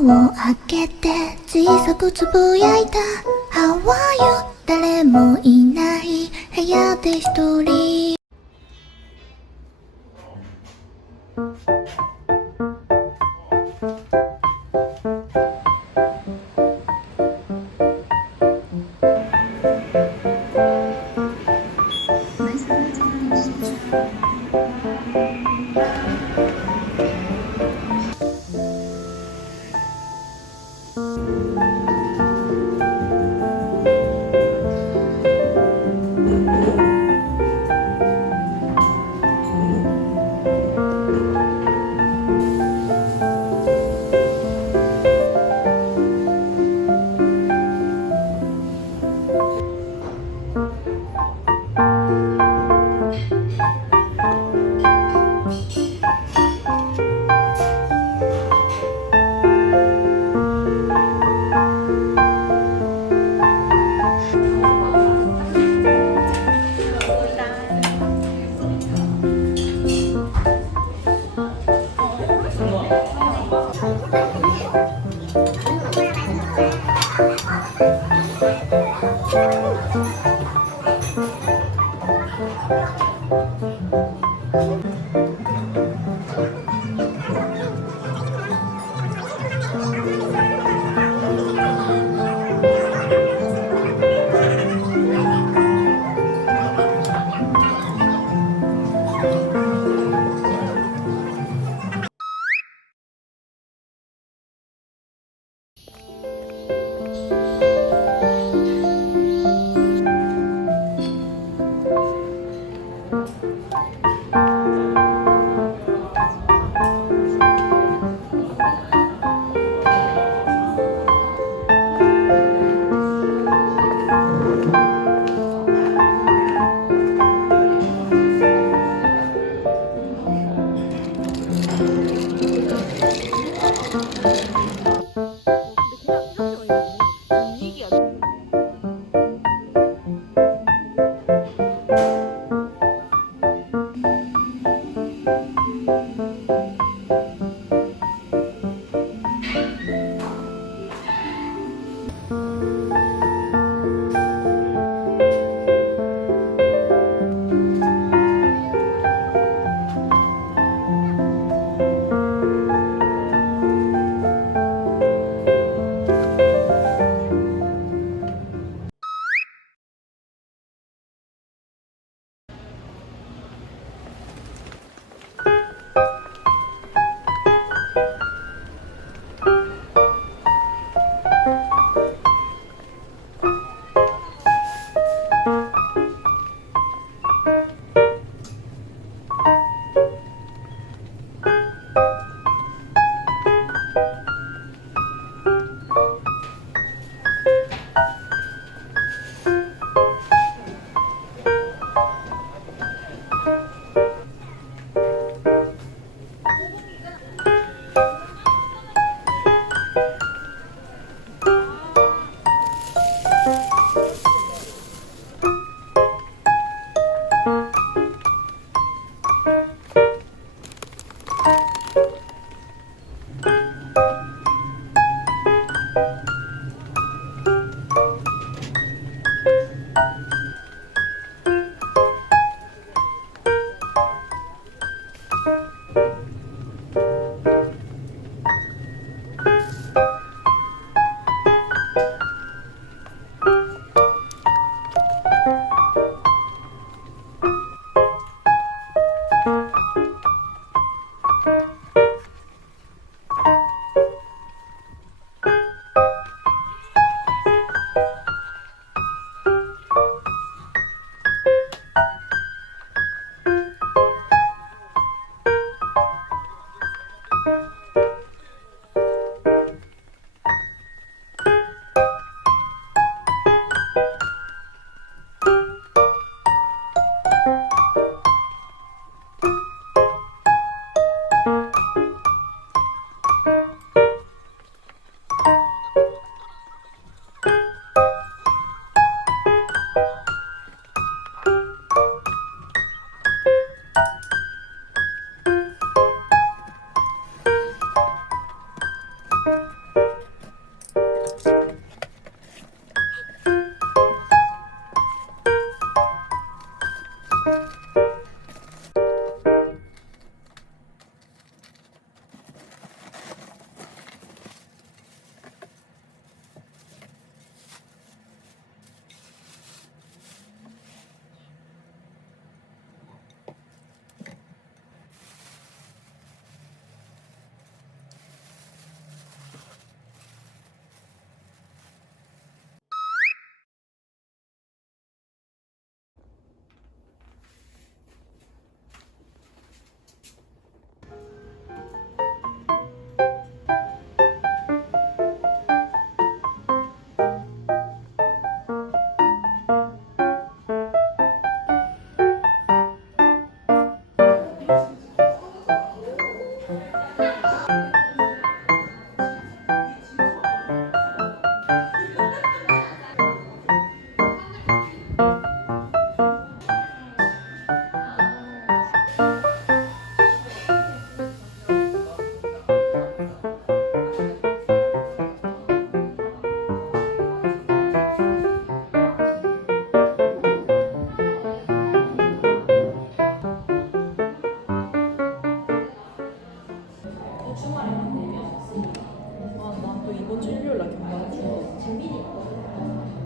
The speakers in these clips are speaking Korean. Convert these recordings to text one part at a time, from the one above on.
を開けて小さくつぶやいた How are you? 誰もいない部屋で一人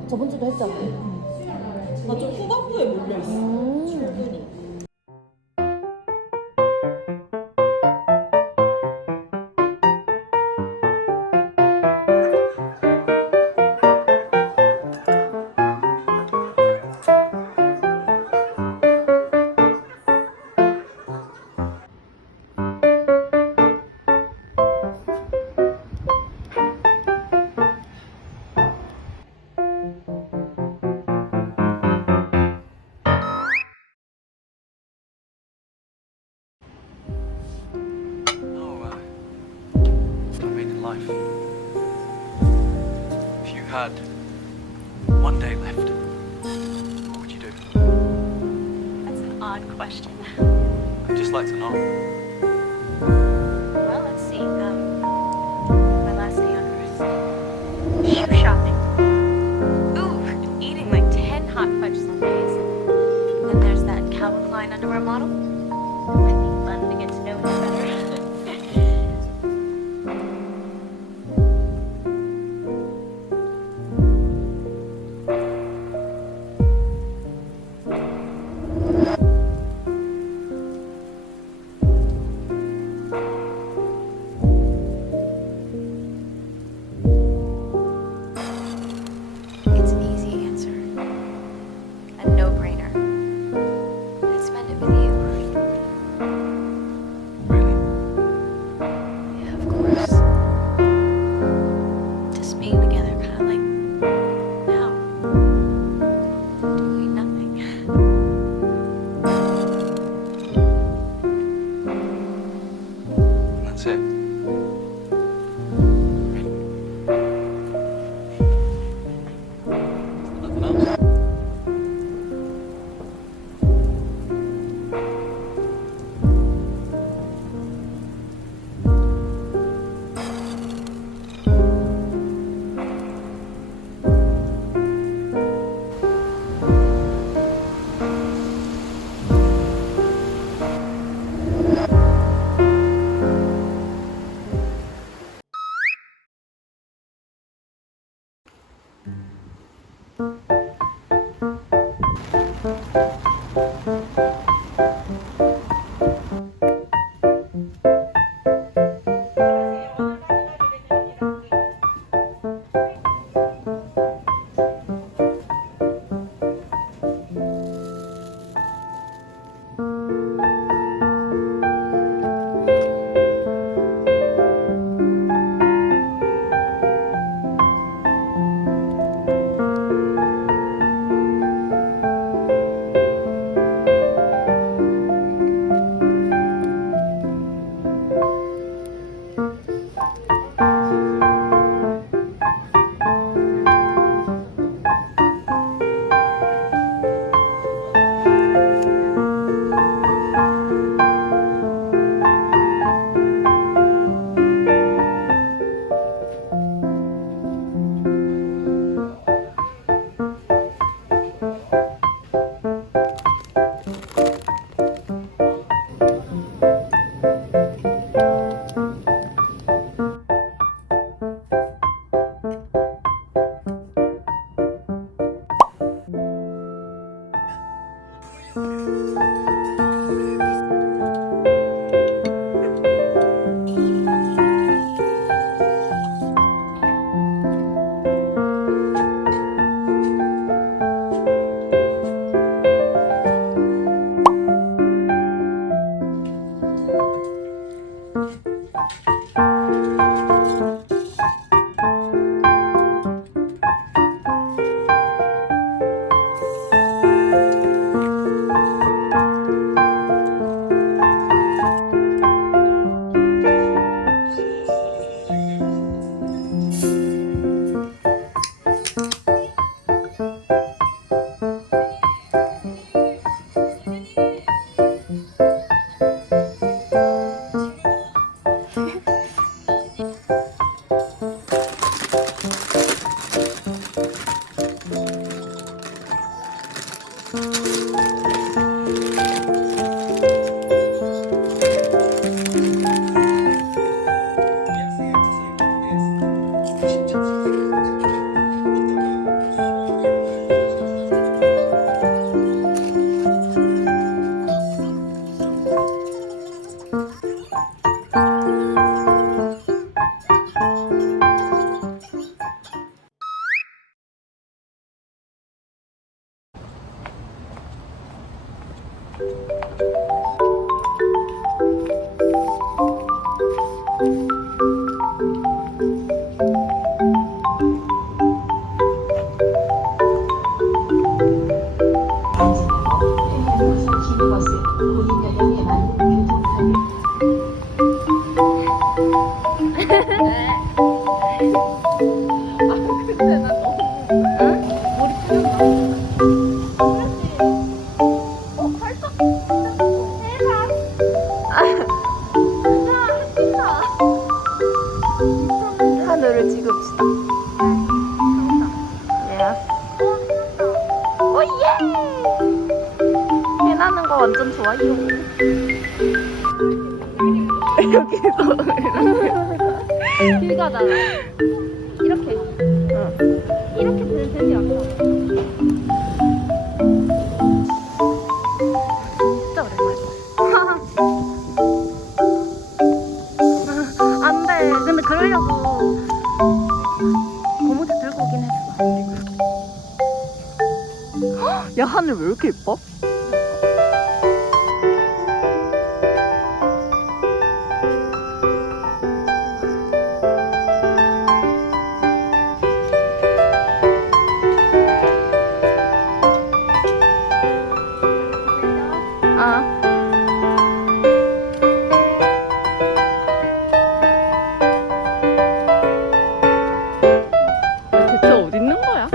저번 주도 했잖아. 나 좀 후반부에 몰려있어. 충분히. Life. If you had one day left, what would you do? That's an odd question. I'd just like to know. Well, let's see. My last day on Earth. Shoe shopping. Ooh, eating like 10 hot fudge sundaes. Then there's that Calvin Klein underwear model. Might be fun to get to know him better. It's an easy answer. A no-brainer. I'd spend it with you. Really? Yeah, of course. Just being together, kind of like now. Doing nothing. And that's it. Nothing else. 하늘을 찍읍시다. 오예! 해 나는 거 완전 좋아요. 여기서 길 가잖아. 이렇게. 이렇게 되지 않나? 진짜 오랜만이다. 안 돼. 근데 그러려고 고무줄 들고 오긴 했어. 야, 하늘 왜 이렇게 예뻐? 아. 대체 어디 있는 거야?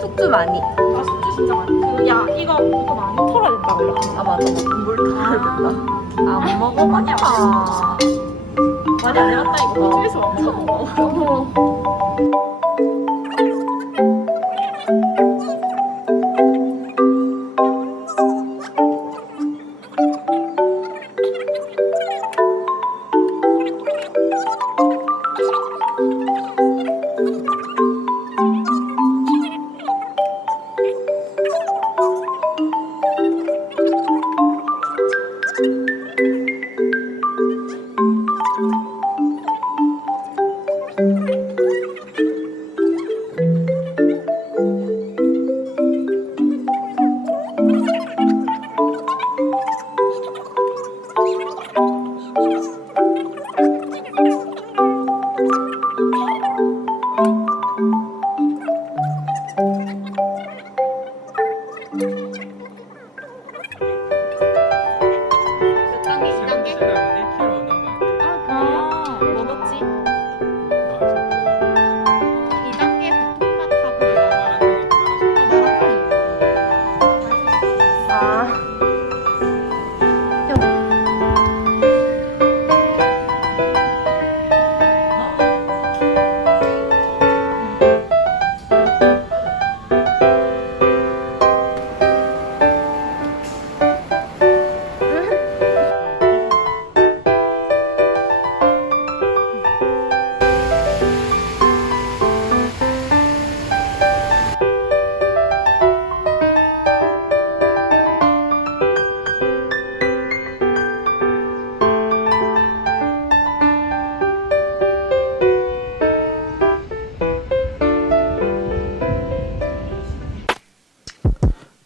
숙주 많이. 아 숙주 진짜 많이. 야 이거 많이 털어야 된다고 이렇게. 아, 맞아. 물 털어야겠다. 안 먹어봤다. 많이 안 해봤다 이거. 집에서 먹어.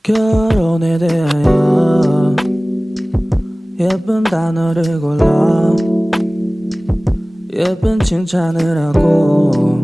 결혼에 대하여 예쁜 단어를 골라 예쁜 칭찬을 하고